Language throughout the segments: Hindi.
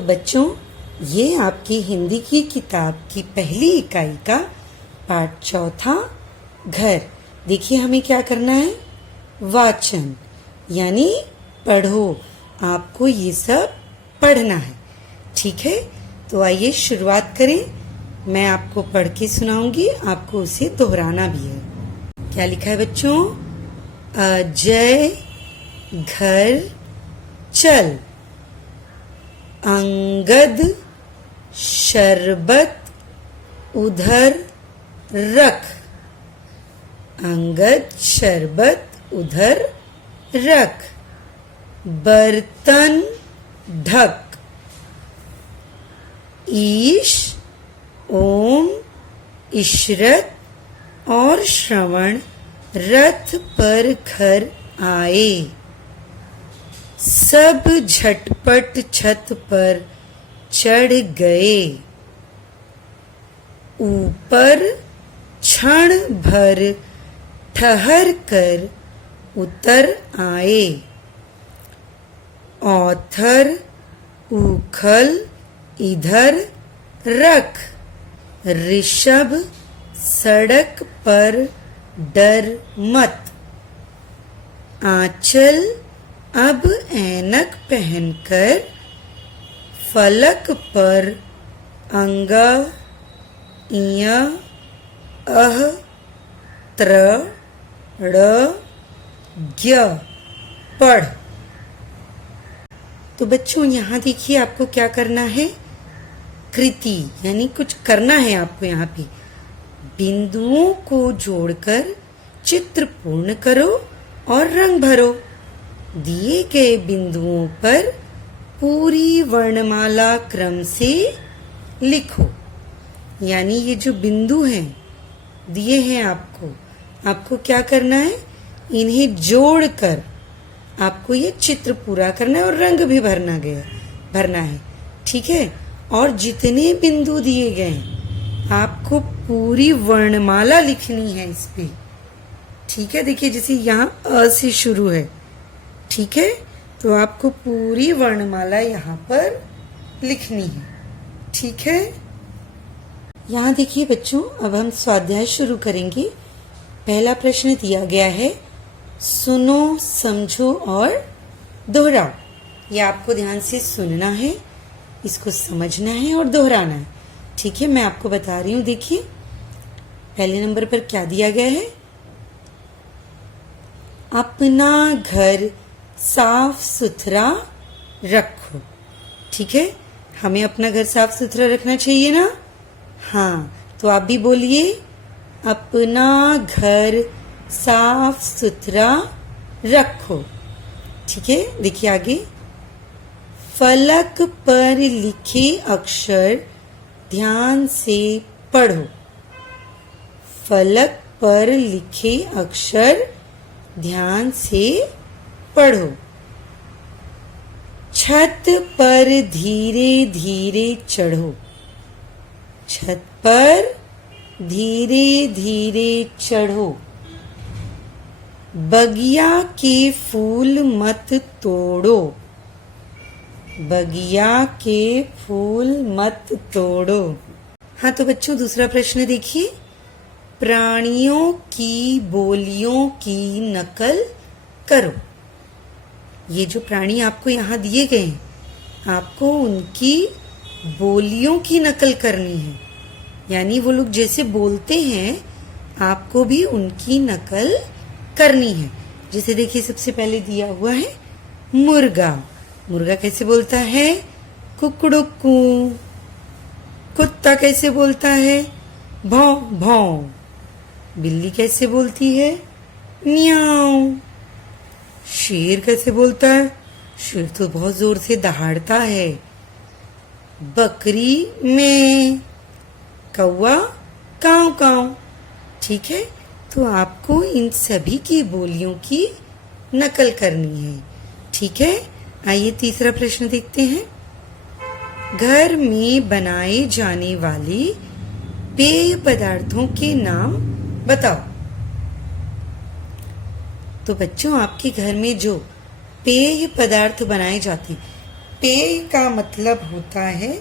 तो बच्चों, ये आपकी हिंदी की किताब की पहली इकाई का पाठ चौथा घर। देखिए हमें क्या करना है, वाचन यानी पढ़ो। आपको ये सब पढ़ना है, ठीक है। तो आइए शुरुआत करें। मैं आपको पढ़ के सुनाऊंगी, आपको उसे दोहराना भी है। क्या लिखा है बच्चों? अजय घर चल, अंगद शरबत उधर रख, अंगद शरबत उधर रख, बर्तन ढक, ईश ओम इशरत और श्रवण रथ पर घर आए, सब झटपट छत पर चढ़ गए, ऊपर क्षण भर ठहर कर उतर आए, औथर उखल इधर रख, ऋषभ सड़क पर डर मत, आंचल अब ऐनक पहनकर फलक पर अंगा इय अह त्र ड़ ज्ञ पढ़। तो बच्चों यहाँ देखिए आपको क्या करना है, कृति यानी कुछ करना है आपको। यहाँ पे बिंदुओं को जोड़कर चित्र पूर्ण करो और रंग भरो। दिए गए बिंदुओं पर पूरी वर्णमाला क्रम से लिखो। यानी ये जो बिंदु हैं दिए हैं आपको क्या करना है, इन्हें जोड़कर आपको ये चित्र पूरा करना है और रंग भी भरना है, ठीक है। और जितने बिंदु दिए गए हैं आपको पूरी वर्णमाला लिखनी है इस पे, ठीक है। देखिए जैसे यहाँ अ से शुरू है, ठीक है, तो आपको पूरी वर्णमाला यहाँ पर लिखनी है, ठीक है। यहाँ देखिए बच्चों, अब हम स्वाध्याय शुरू करेंगे। पहला प्रश्न दिया गया है, सुनो समझो और दोहराओ। ये आपको ध्यान से सुनना है, इसको समझना है और दोहराना है, ठीक है। मैं आपको बता रही हूँ। देखिए पहले नंबर पर क्या दिया गया है, अपना घर साफ सुथरा रखो, ठीक है। हमें अपना घर साफ सुथरा रखना चाहिए ना? हाँ, तो आप भी बोलिए, अपना घर साफ सुथरा रखो, ठीक है। देखिए आगे, फलक पर लिखे अक्षर ध्यान से पढ़ो, फलक पर लिखे अक्षर ध्यान से पढ़ो, छत पर धीरे धीरे चढ़ो, छत पर धीरे धीरे चढ़ो, बगिया के फूल मत तोड़ो, बगिया के फूल मत तोड़ो। हाँ तो बच्चों दूसरा प्रश्न देखिए, प्राणियों की बोलियों की नकल करो। ये जो प्राणी आपको यहाँ दिए गए हैं, आपको उनकी बोलियों की नकल करनी है। यानी वो लोग जैसे बोलते हैं आपको भी उनकी नकल करनी है। जैसे देखिए सबसे पहले दिया हुआ है मुर्गा। मुर्गा कैसे बोलता है? कुकड़ुकू। कुत्ता कैसे बोलता है? भौं भौं। बिल्ली कैसे बोलती है? म्याऊं। शेर कैसे बोलता है? शेर तो बहुत जोर से दहाड़ता है। बकरी में। कौवा काव काव। ठीक है, तो आपको इन सभी की बोलियों की नकल करनी है। ठीक है, आइए तीसरा प्रश्न देखते हैं। घर में बनाए जाने वाले पेय पदार्थों के नाम बताओ। तो बच्चों आपके घर में जो पेय पदार्थ बनाए जाते हैं पेय का मतलब होता है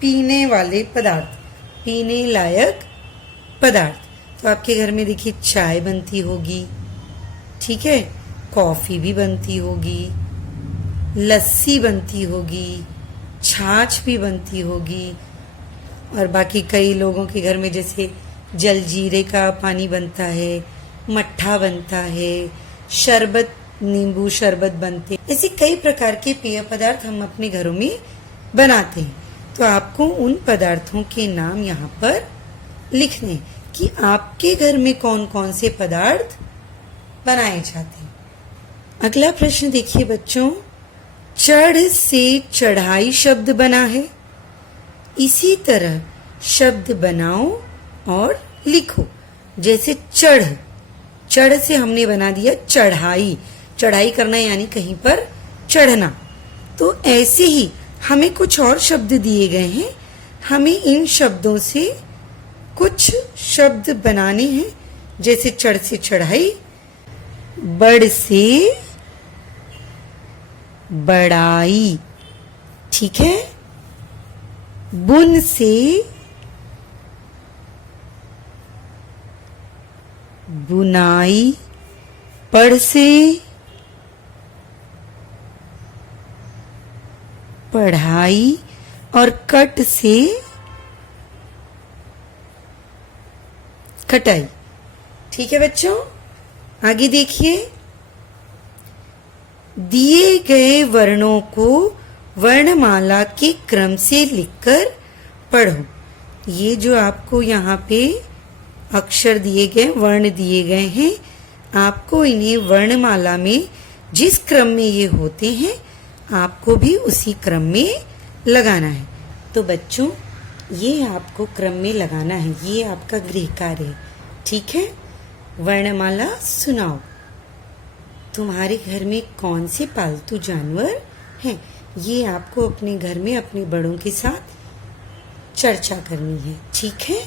पीने वाले पदार्थ, पीने लायक पदार्थ। तो आपके घर में देखिए चाय बनती होगी, ठीक है, कॉफी भी बनती होगी, लस्सी बनती होगी, छाछ भी बनती होगी, और बाकी कई लोगों के घर में जैसे जलजीरे का पानी बनता है, मट्ठा बनता है, शरबत, नींबू शरबत बनते, ऐसे कई प्रकार के पेय पदार्थ हम अपने घरों में बनाते हैं। तो आपको उन पदार्थों के नाम यहाँ पर लिखने हैं कि आपके घर में कौन कौन से पदार्थ बनाए जाते हैं। अगला प्रश्न देखिए बच्चों, चढ़ से चढ़ाई शब्द बना है, इसी तरह शब्द बनाओ और लिखो। जैसे चढ़, चढ़ से हमने बना दिया चढ़ाई, चढ़ाई करना यानी कहीं पर चढ़ना। तो ऐसे ही हमें कुछ और शब्द दिए गए हैं, हमें इन शब्दों से कुछ शब्द बनाने हैं। जैसे चढ़ से चढ़ाई, बढ़ से बढ़ाई, ठीक है, बुन से बुनाई, पढ़ से पढ़ाई और कट से कटाई। ठीक है बच्चों, आगे देखिए, दिए गए वर्णों को वर्णमाला के क्रम से लिखकर पढ़ो। ये जो आपको यहाँ पे अक्षर दिए गए, वर्ण दिए गए हैं, आपको इन्हें वर्णमाला में जिस क्रम में ये होते हैं आपको भी उसी क्रम में लगाना है। तो बच्चों ये आपको क्रम में लगाना है, ये आपका गृह कार्य है, ठीक है। वर्णमाला सुनाओ। तुम्हारे घर में कौन से पालतू जानवर हैं, ये आपको अपने घर में अपने बड़ों के साथ चर्चा करनी है, ठीक है।